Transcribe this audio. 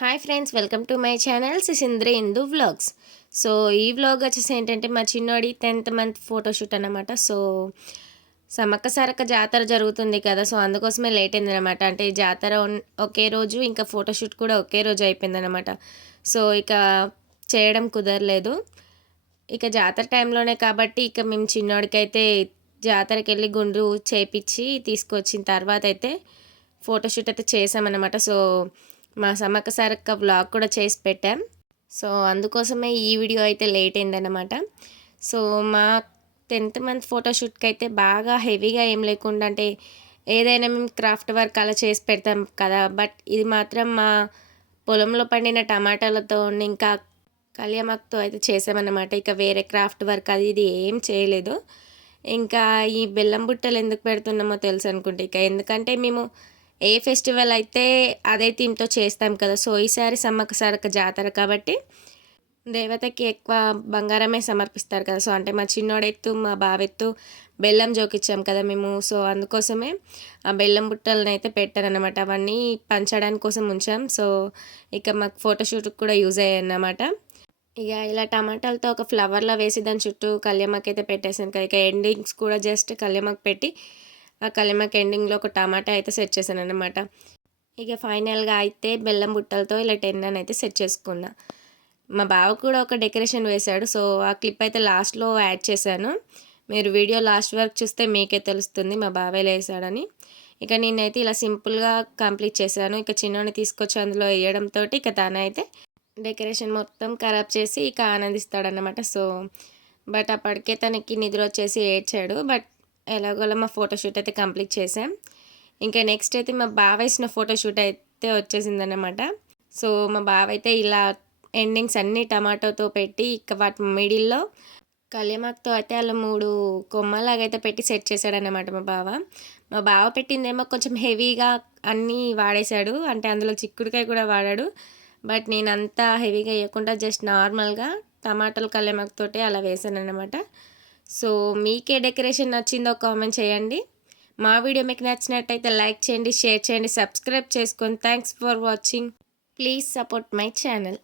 Hi friends, welcome to my channel సిసింద్రి Indu vlogs. So ఈ vlog వచ్చేసి ఏంటంటే మా చిన్నోడి 10th మంత్ ఫోటోషూట్ అనమాట. సో సమ్మక్క సారక్క జాతర జరుగుతుంది కదా, సో అందుకోసమే లేట్ అయిందనమాట. అంటే జాతర ఒకే రోజు, ఇంకా ఫోటోషూట్ కూడా ఒకే రోజు అయిపోయిందనమాట. సో ఇక చేయడం కుదరలేదు. ఇక జాతర టైంలోనే కాబట్టి ఇక మేము చిన్నోడికైతే జాతరకి వెళ్ళి గుండు చేపించి తీసుకొచ్చిన తర్వాత అయితే ఫోటోషూట్ అయితే చేసామన్నమాట. సో మా సమ్మక్క సారక్క వ్లాగ్ కూడా చేసి పెట్టాం. సో అందుకోసమే ఈ వీడియో అయితే లేట్ అయిందన్నమాట. సో మా 10th మంత్ ఫోటోషూట్కి అయితే బాగా హెవీగా ఏం లేకుండా, అంటే ఏదైనా మేము క్రాఫ్ట్ వర్క్ అలా చేసి పెడతాం కదా, బట్ ఇది మాత్రం మా పొలంలో పండిన టమాటాలతో ఇంకా కళ్యామాకుతో అయితే చేసామన్నమాట. ఇక వేరే క్రాఫ్ట్ వర్క్ అది ఇది ఏం చేయలేదు. ఇంకా ఈ బెల్లం బుట్టలు ఎందుకు పెడుతున్నామో తెలుసు అనుకుంటే, ఇక ఎందుకంటే మేము ఏ ఫెస్టివల్ అయితే అదే థీమ్తో చేస్తాం కదా. సో ఈసారి సమ్మక్క సారక్క జాతర కాబట్టి దేవతకి ఎక్కువ బంగారమే సమర్పిస్తారు కదా. సో అంటే మా చిన్నోడెత్తు మా బావెత్తు బెల్లం జోకిచ్చాం కదా మేము. సో అందుకోసమే ఆ బెల్లం బుట్టలను అయితే పెట్టారనమాట. అవన్నీ పంచడానికి కోసం ఉంచాం. సో ఇక మాకు ఫోటోషూట్కి కూడా యూజ్ అయ్యాయి అన్నమాట. ఇక ఇలా టమాటాలతో ఒక ఫ్లవర్లో వేసి దాని చుట్టూ కళ్యామాకు అయితే పెట్టేసాను కదా. ఇక ఎండింగ్స్ కూడా జస్ట్ కళ్యామాకు పెట్టి ఆ కళ్యామాకు ఎండింగ్లో ఒక టమాటా అయితే సెట్ చేశాను అనమాట. ఇక ఫైనల్గా అయితే బెల్లం బుట్టలతో ఇలా 10 అని అయితే సెట్ చేసుకున్నా. మా బావ కూడా ఒక డెకరేషన్ వేశాడు. సో ఆ క్లిప్ అయితే లాస్ట్లో యాడ్ చేశాను. మీరు వీడియో లాస్ట్ వరకు చూస్తే మీకే తెలుస్తుంది మా బావే వేసాడని. ఇక నేనైతే ఇలా సింపుల్గా కంప్లీట్ చేశాను. ఇక చిన్నోని తీసుకొచ్చి అందులో వేయడంతో ఇక తనైతే డెకరేషన్ మొత్తం ఖరాబ్ చేసి ఇక ఆనందిస్తాడనమాట. సో బట్ అప్పటికే తనకి నిద్ర వచ్చేసి ఏడ్చాడు. బట్ ఎలాగోలా మా ఫోటోషూట్ అయితే కంప్లీట్ చేసాం. ఇంకా నెక్స్ట్ అయితే మా బావ వేసిన ఫోటోషూట్ అయితే వచ్చేసిందనమాట. సో మా బావ అయితే ఇలా ఎండింగ్స్ అన్నీ టమాటోతో పెట్టి ఇక వాటి మిడిల్లో కళ్యామాకుతో అయితే అలా 3 కొమ్మలాగైతే పెట్టి సెట్ చేశాడనమాట మా బావ. మా బావ పెట్టిందేమో కొంచెం హెవీగా అన్నీ వాడేశాడు. అంటే అందులో చిక్కుడుకాయ కూడా వాడాడు. బట్ నేను అంతా హెవీగా వేయకుండా జస్ట్ నార్మల్గా టమాటాలు కళ్యామాకుతోటి అలా వేసాను అనమాట. సో మీకే డెకరేషన్ నచ్చిందో కామెంట్ చేయండి. మా వీడియో మీకు నచ్చినట్టయితే లైక్ చేయండి, షేర్ చేయండి, సబ్స్క్రైబ్ చేసుకోండి. Thanks for watching. Please support my channel.